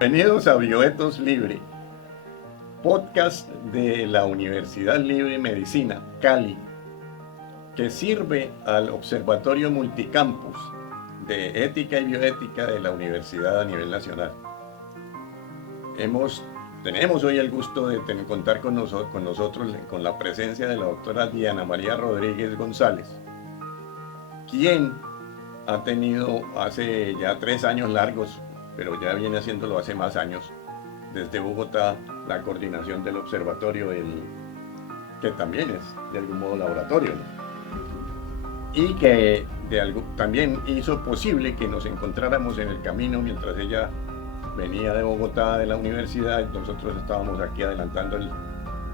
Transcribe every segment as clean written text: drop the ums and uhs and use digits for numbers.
Bienvenidos a Bioetos Libre, podcast de la Universidad Libre de Medicina, Cali, que sirve al Observatorio Multicampus de Ética y Bioética de la Universidad a nivel nacional. Tenemos hoy el gusto de contar con nosotros con la presencia de la doctora Diana María Rodríguez González, quien ha tenido hace ya 3 años largos, pero ya viene haciéndolo hace más años, desde Bogotá, la coordinación del observatorio, que también es de algún modo laboratorio, ¿no? Y que también hizo posible que nos encontráramos en el camino mientras ella venía de Bogotá, de la universidad. Nosotros estábamos aquí adelantando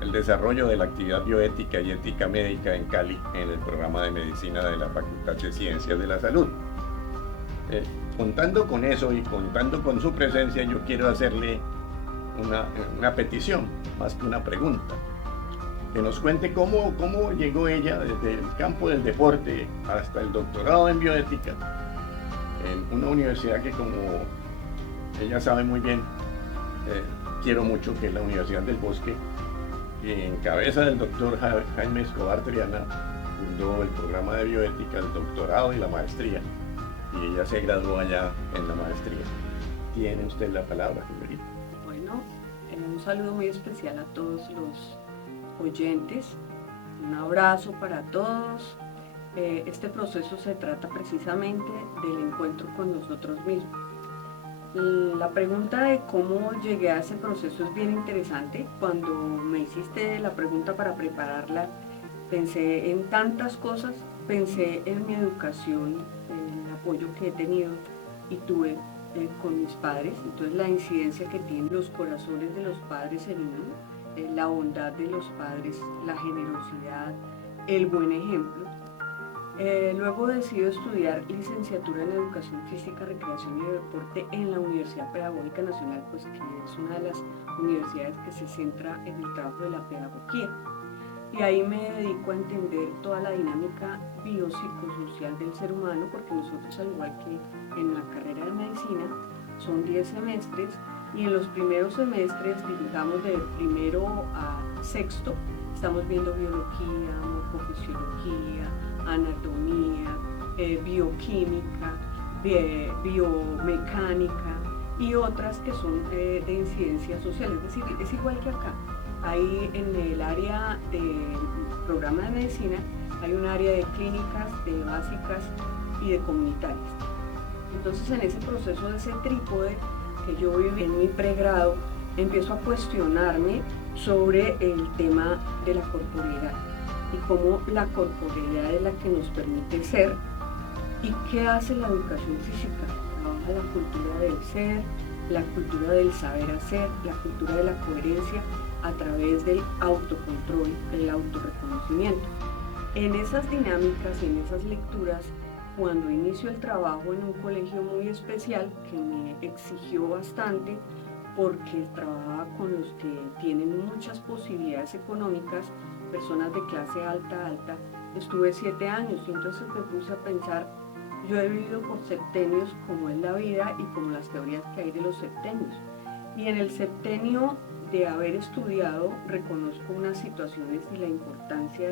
el desarrollo de la actividad bioética y ética médica en Cali, en el programa de medicina de la Facultad de Ciencias de la Salud. Contando con eso y contando con su presencia, yo quiero hacerle una petición, más que una pregunta. Que nos cuente cómo llegó ella desde el campo del deporte hasta el doctorado en bioética, en una universidad que, como ella sabe muy bien, quiero mucho, que es la Universidad del Bosque, que en cabeza del doctor Jaime Escobar Triana fundó el programa de bioética, el doctorado y la maestría, y ella se graduó allá en la maestría. Tiene usted la palabra, señorita. Bueno, un saludo muy especial a todos los oyentes, un abrazo para todos. Este proceso se trata precisamente del encuentro con nosotros mismos. La pregunta de cómo llegué a ese proceso es bien interesante. Cuando me hiciste la pregunta para prepararla, pensé en tantas cosas, pensé en mi educación, en el apoyo que he tenido y tuve con mis padres, entonces la incidencia que tienen los corazones de los padres en uno, la bondad de los padres, la generosidad, el buen ejemplo. Luego decido estudiar licenciatura en Educación Física, Recreación y Deporte en la Universidad Pedagógica Nacional, pues que es una de las universidades que se centra en el trabajo de la pedagogía. Y ahí me dedico a entender toda la dinámica biopsicosocial del ser humano, porque nosotros, al igual que en la carrera de medicina, son 10 semestres, y en los primeros semestres, digamos de primero a sexto, estamos viendo biología, morfofisiología, anatomía, bioquímica, biomecánica y otras que son de incidencia social. Es decir, es igual que acá. Ahí en el área del programa de medicina hay un área de clínicas, de básicas y de comunitarias. Entonces, en ese proceso de ese trípode que yo viví en mi pregrado, empiezo a cuestionarme sobre el tema de la corporeidad y cómo la corporeidad es la que nos permite ser. ¿Y qué hace la educación física? Trabaja la cultura del ser, la cultura del saber hacer, la cultura de la coherencia a través del autocontrol, el autorreconocimiento. En esas dinámicas y en esas lecturas, cuando inicio el trabajo en un colegio muy especial que me exigió bastante, porque trabajaba con los que tienen muchas posibilidades económicas, personas de clase alta, estuve 7 años, y entonces me puse a pensar, yo he vivido por septenios, como es la vida y como las teorías que hay de los septenios, y en el septenio de haber estudiado reconozco unas situaciones y la importancia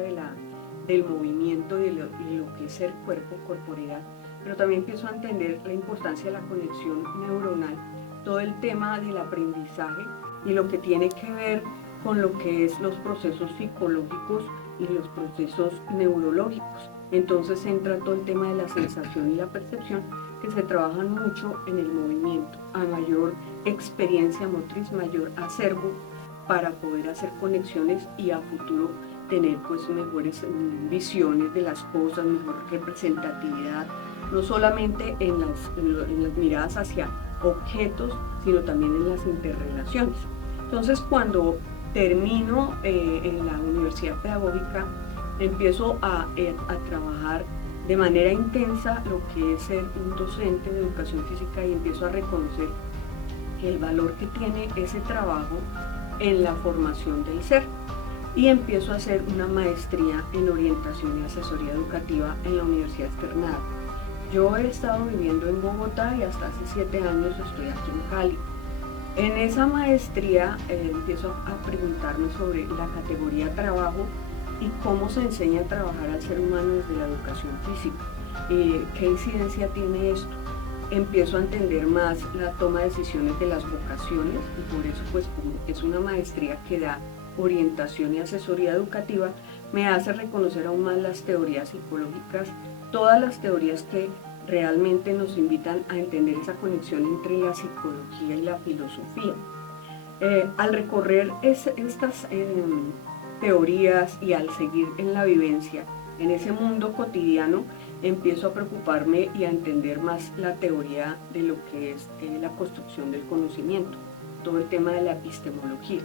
del movimiento y lo que es el cuerpo, corporeidad, pero también empiezo a entender la importancia de la conexión neuronal, todo el tema del aprendizaje y lo que tiene que ver con lo que es los procesos psicológicos y los procesos neurológicos. Entonces entra todo el tema de la sensación y la percepción, que se trabajan mucho en el movimiento, a mayor experiencia motriz, mayor acervo, para poder hacer conexiones y a futuro tener pues mejores visiones de las cosas, mejor representatividad, no solamente en las miradas hacia objetos, sino también en las interrelaciones. Entonces, cuando termino en la Universidad Pedagógica, empiezo a trabajar de manera intensa lo que es ser un docente de educación física, y empiezo a reconocer el valor que tiene ese trabajo en la formación del ser, y empiezo a hacer una maestría en orientación y asesoría educativa en la Universidad Externada. Yo he estado viviendo en Bogotá y hasta hace 7 años estoy aquí en Cali. En esa maestría empiezo a preguntarme sobre la categoría trabajo y cómo se enseña a trabajar al ser humano desde la educación física. ¿Qué incidencia tiene esto? Empiezo a entender más la toma de decisiones de las vocaciones y por eso, pues, como es una maestría que da orientación y asesoría educativa, me hace reconocer aún más las teorías psicológicas, todas las teorías que realmente nos invitan a entender esa conexión entre la psicología y la filosofía. Al recorrer estas teorías y al seguir en la vivencia, en ese mundo cotidiano, empiezo a preocuparme y a entender más la teoría de lo que es la construcción del conocimiento, todo el tema de la epistemología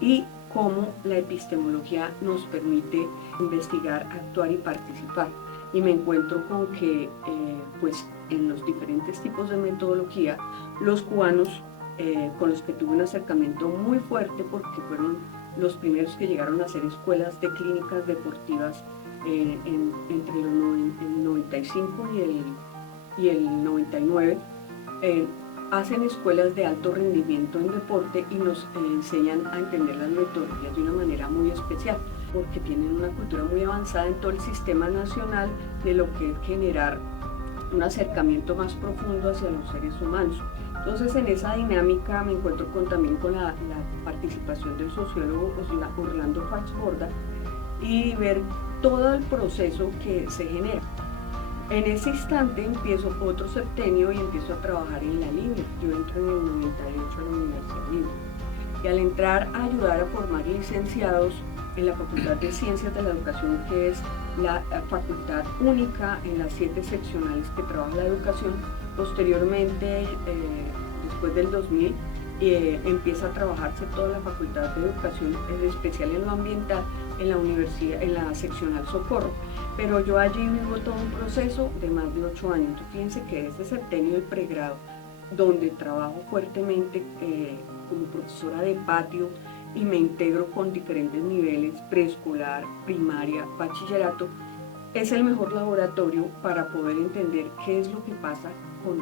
y cómo la epistemología nos permite investigar, actuar y participar. Y me encuentro con que pues en los diferentes tipos de metodología, los cubanos con los que tuve un acercamiento muy fuerte porque fueron los primeros que llegaron a hacer escuelas de clínicas deportivas entre el 95 y el 99, hacen escuelas de alto rendimiento en deporte y nos enseñan a entender las metodologías de una manera muy especial, porque tienen una cultura muy avanzada en todo el sistema nacional de lo que es generar un acercamiento más profundo hacia los seres humanos. Entonces, en esa dinámica me encuentro también con la participación del sociólogo Orlando Faxborda y ver todo el proceso que se genera. En ese instante empiezo otro septenio y empiezo a trabajar en la línea. Yo entro en el 98 a la Universidad Libre. Y al entrar a ayudar a formar licenciados en la Facultad de Ciencias de la Educación, que es la facultad única en las 7 seccionales que trabaja la educación, posteriormente, después del 2000, empieza a trabajarse toda la Facultad de Educación, en especial en lo ambiental, en la universidad, en la seccional Socorro. Pero yo allí vivo todo un proceso de más de 8 años. Entonces, fíjense que desde septenio del pregrado, donde trabajo fuertemente como profesora de patio y me integro con diferentes niveles, preescolar, primaria, bachillerato, es el mejor laboratorio para poder entender qué es lo que pasa con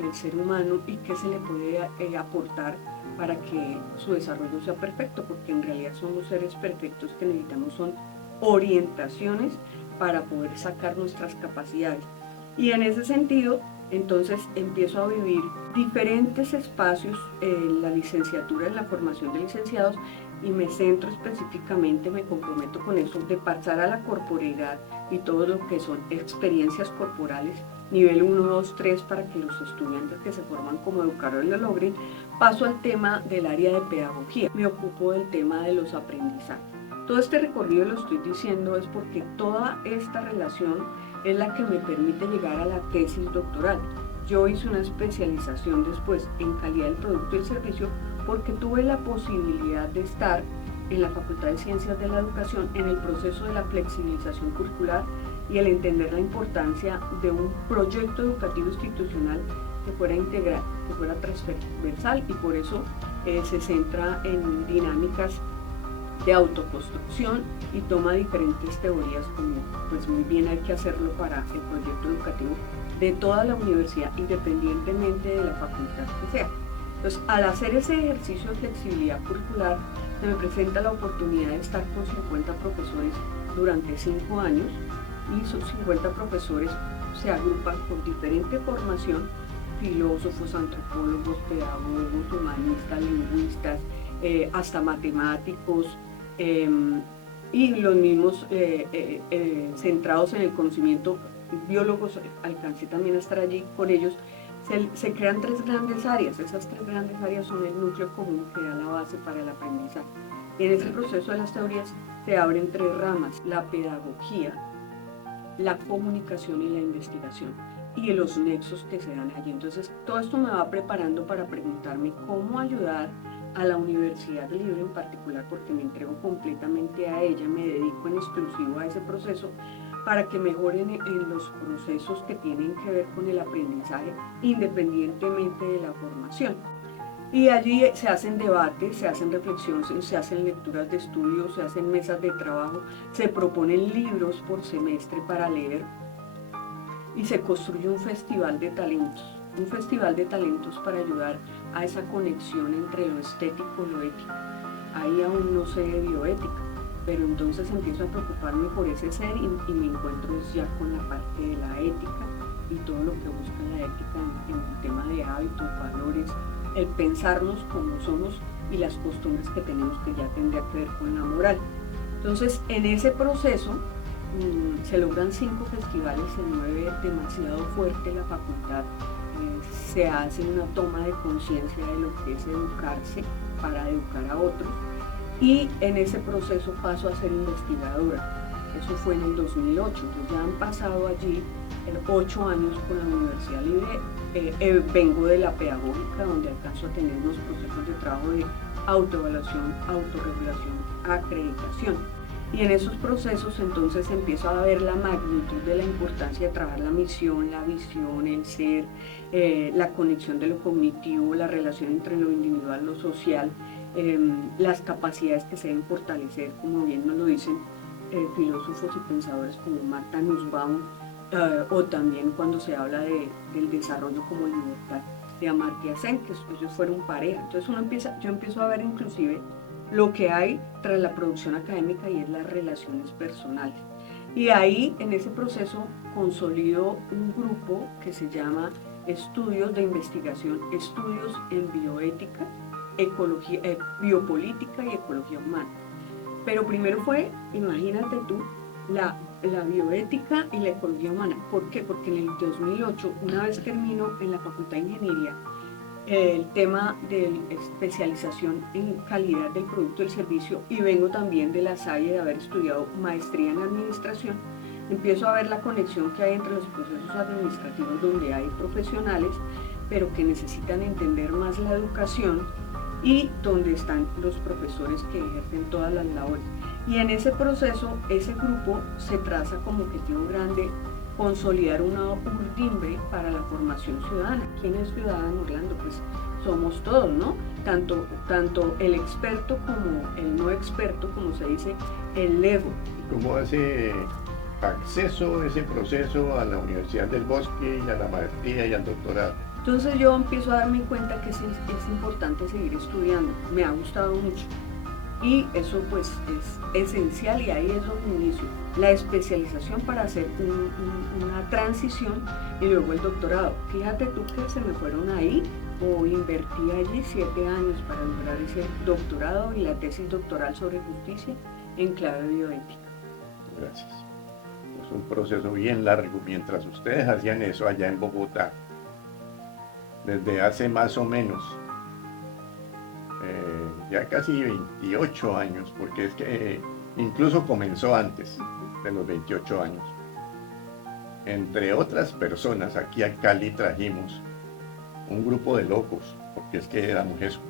el ser humano y qué se le puede aportar para que su desarrollo sea perfecto, porque en realidad somos seres perfectos que necesitamos son orientaciones para poder sacar nuestras capacidades. Y en ese sentido, entonces empiezo a vivir diferentes espacios en la licenciatura, en la formación de licenciados, y me centro específicamente, me comprometo con eso, de pasar a la corporeidad y todo lo que son experiencias corporales, nivel 1, 2, 3, para que los estudiantes que se forman como educadores lo logren. Paso al tema del área de pedagogía, me ocupo del tema de los aprendizajes. Todo este recorrido, lo estoy diciendo, es porque toda esta relación es la que me permite llegar a la tesis doctoral. Yo hice una especialización después en calidad del producto y el servicio porque tuve la posibilidad de estar en la Facultad de Ciencias de la Educación en el proceso de la flexibilización curricular y el entender la importancia de un proyecto educativo institucional que fuera integral, que fuera transversal, y por eso se centra en dinámicas de autoconstrucción y toma diferentes teorías, como pues muy bien hay que hacerlo para el proyecto educativo de toda la universidad, independientemente de la facultad que sea. Entonces, al hacer ese ejercicio de flexibilidad curricular, se me presenta la oportunidad de estar con 50 profesores durante 5 años, y esos 50 profesores se agrupan con diferente formación: filósofos, antropólogos, pedagogos, humanistas, lingüistas, hasta matemáticos, y los mismos centrados en el conocimiento, biólogos. Alcancé también a estar allí con ellos. Se crean 3 grandes áreas. Esas 3 grandes áreas son el núcleo común que da la base para el aprendizaje. En ese proceso de las teorías se abren 3 ramas: la pedagogía, la comunicación y la investigación, y los nexos que se dan allí. Entonces, todo esto me va preparando para preguntarme cómo ayudar a la Universidad Libre en particular, porque me entrego completamente a ella, me dedico en exclusivo a ese proceso, para que mejoren en los procesos que tienen que ver con el aprendizaje, independientemente de la formación. Y allí se hacen debates, se hacen reflexiones, se hacen lecturas de estudio, se hacen mesas de trabajo, se proponen libros por semestre para leer, y se construye un festival de talentos. un festival de talentos para ayudar a esa conexión entre lo estético y lo ético. Ahí aún no sé de bioética, pero entonces empiezo a preocuparme por ese ser y me encuentro ya con la parte de la ética y todo lo que busca la ética en el tema de hábitos, valores, el pensarnos como somos y las costumbres que tenemos, que ya tendría que ver con la moral. Entonces, en ese proceso se logran 5 festivales, se mueve demasiado fuerte la facultad, se hace una toma de conciencia de lo que es educarse para educar a otros, y en ese proceso paso a ser investigadora. Eso fue en el 2008, entonces ya han pasado allí 8 años con la Universidad Libre. Vengo de la pedagógica, donde alcanzo a tener unos procesos de trabajo de autoevaluación, autorregulación, acreditación. Y en esos procesos entonces empiezo a ver la magnitud de la importancia de trabajar la misión, la visión, el ser, la conexión de lo cognitivo, la relación entre lo individual y lo social, las capacidades que se deben fortalecer, como bien nos lo dicen filósofos y pensadores como Martha Nussbaum, o también cuando se habla del desarrollo como libertad de Amartya Sen, que ellos fueron pareja. Entonces yo empiezo a ver inclusive lo que hay tras la producción académica, y es las relaciones personales. Y ahí, en ese proceso, consolido un grupo que se llama Estudios de Investigación, Estudios en Bioética, Ecología, Biopolítica y Ecología Humana. Pero primero fue, imagínate tú, la bioética y la ecología humana. ¿Por qué? Porque en el 2008, una vez termino en la Facultad de Ingeniería, el tema de especialización en calidad del producto y el servicio, y vengo también de la Salle de haber estudiado maestría en administración, empiezo a ver la conexión que hay entre los procesos administrativos, donde hay profesionales, pero que necesitan entender más la educación, y donde están los profesores que ejercen todas las labores. Y en ese proceso, ese grupo se traza como objetivo grande consolidar una urdimbre para la formación ciudadana. ¿Quién es ciudadano, Orlando? Pues somos todos, ¿no? Tanto el experto como el no experto, como se dice, el ego. ¿Cómo hace acceso ese proceso a la Universidad del Bosque y a la maestría y al doctorado? Entonces yo empiezo a darme cuenta que es importante seguir estudiando. Me ha gustado mucho. Y eso pues es esencial, y ahí es donde inicio la especialización para hacer una transición, y luego el doctorado. Fíjate tú que se me fueron ahí, o invertí allí 7 años para lograr ese doctorado y la tesis doctoral sobre justicia en clave bioética. Gracias. Es un proceso bien largo. Mientras ustedes hacían eso allá en Bogotá, desde hace más o menos ya casi 28 años, porque es que incluso comenzó antes de los 28 años. Entre otras personas, aquí a Cali trajimos un grupo de locos, porque es que éramos eso,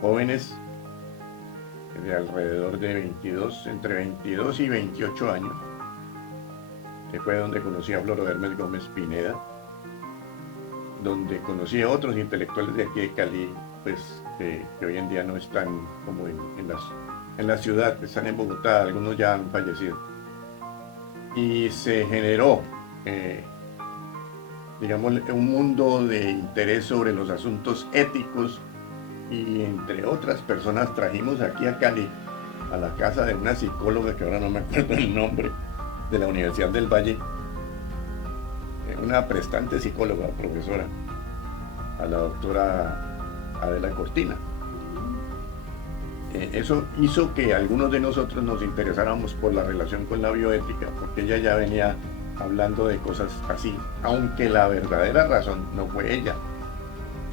jóvenes de alrededor de entre 22 y 28 años, que fue donde conocí a Flor Hermes Gómez Pineda, donde conocí a otros intelectuales de aquí de Cali, pues que hoy en día no están como en la ciudad, están en Bogotá, algunos ya han fallecido. Y se generó, digamos, un mundo de interés sobre los asuntos éticos, y entre otras personas trajimos aquí a Cali, a la casa de una psicóloga, que ahora no me acuerdo el nombre, de la Universidad del Valle, una prestante psicóloga, profesora, a la doctora Adela Cortina. Eso hizo que algunos de nosotros nos interesáramos por la relación con la bioética, porque ella ya venía hablando de cosas así, aunque la verdadera razón no fue ella,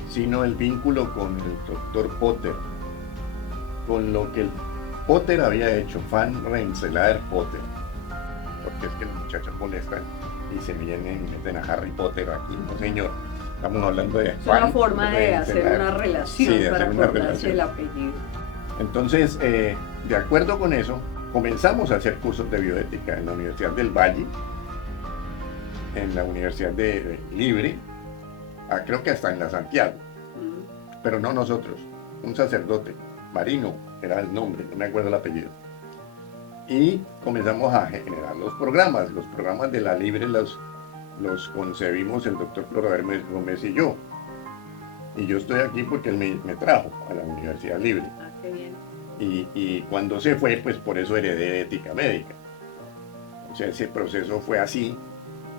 sino el vínculo con el doctor Potter, con lo que el Potter había hecho, Van Rensselaer Potter, porque es que los muchachos molestan y se vienen y meten a Harry Potter aquí. No, señor, estamos hablando de Es una forma de hacer una relación, sí, para acordarse el apellido. Entonces, de acuerdo con eso, comenzamos a hacer cursos de bioética en la Universidad del Valle, en la Universidad de Libre, creo que hasta en la Santiago, pero no nosotros, un sacerdote, Marino era el nombre, no me acuerdo el apellido. Y comenzamos a generar los programas de la Libre los concebimos el doctor Clodover Gómez y yo. Y yo estoy aquí porque él me trajo a la Universidad Libre. Ah, qué bien. Y cuando se fue, pues por eso heredé ética médica. O sea, ese proceso fue así.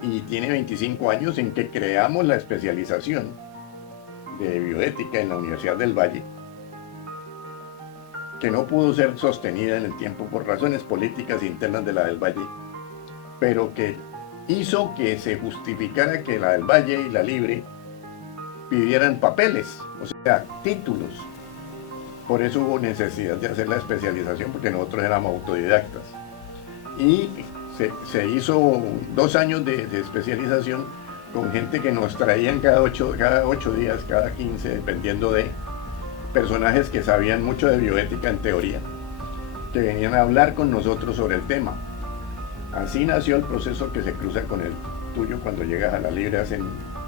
Y tiene 25 años en que creamos la especialización de bioética en la Universidad del Valle, que no pudo ser sostenida en el tiempo por razones políticas internas de la del Valle, pero que hizo que se justificara que la del Valle y la Libre pidieran papeles, o sea, títulos. Por eso hubo necesidad de hacer la especialización, porque nosotros éramos autodidactas. Y se hizo 2 años de especialización con gente que nos traían cada 8 días, cada 15, dependiendo de personajes que sabían mucho de bioética en teoría, que venían a hablar con nosotros sobre el tema. Así nació el proceso que se cruza con el tuyo cuando llegas a la Libre hace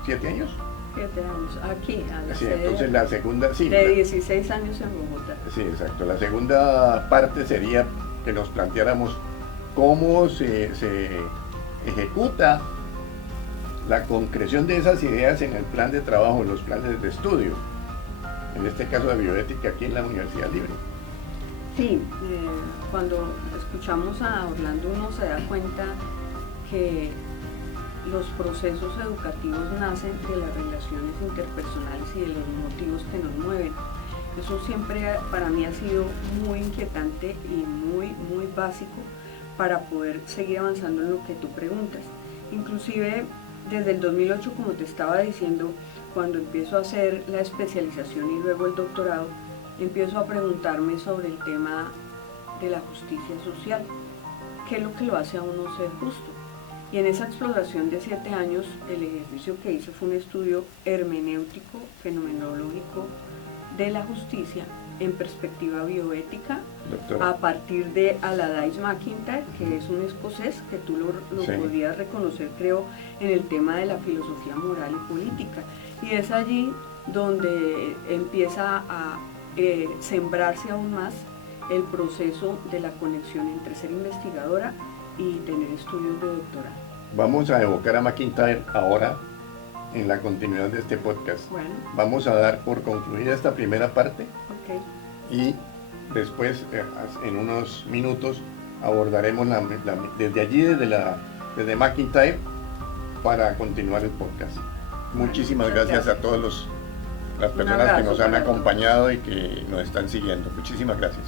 7 años. 7 años, aquí, a la Sí, sede entonces la segunda, sí. de 16 años en Bogotá. Sí, exacto. La segunda parte sería que nos planteáramos cómo se ejecuta la concreción de esas ideas en el plan de trabajo, en los planes de estudio, en este caso de bioética aquí en la Universidad Libre. Sí, cuando escuchamos a Orlando uno se da cuenta que los procesos educativos nacen de las relaciones interpersonales y de los motivos que nos mueven. Eso siempre para mí ha sido muy inquietante y muy básico para poder seguir avanzando en lo que tú preguntas. Inclusive desde el 2008, como te estaba diciendo, cuando empiezo a hacer la especialización y luego el doctorado, empiezo a preguntarme sobre el tema de la justicia social. ¿Qué es lo que lo hace a uno ser justo? Y en esa exploración de 7 años, el ejercicio que hice fue un estudio hermenéutico, fenomenológico de la justicia en perspectiva bioética, Doctora. a partir de Allardyce MacIntyre, que es un escocés que tú lo Sí. podías reconocer, creo, en el tema de la filosofía moral y política. Y es allí donde empieza a sembrarse aún más el proceso de la conexión entre ser investigadora y tener estudios de doctorado. Vamos a evocar a MacIntyre ahora en la continuidad de este podcast. Bueno, Vamos a dar por concluida esta primera parte ok. y después, en unos minutos, abordaremos desde allí, desde MacIntyre, para continuar el podcast. Muchísimas muchas gracias a gracias. todas las Un personas que abrazo nos han para todos. acompañado y que nos están siguiendo. Muchísimas gracias.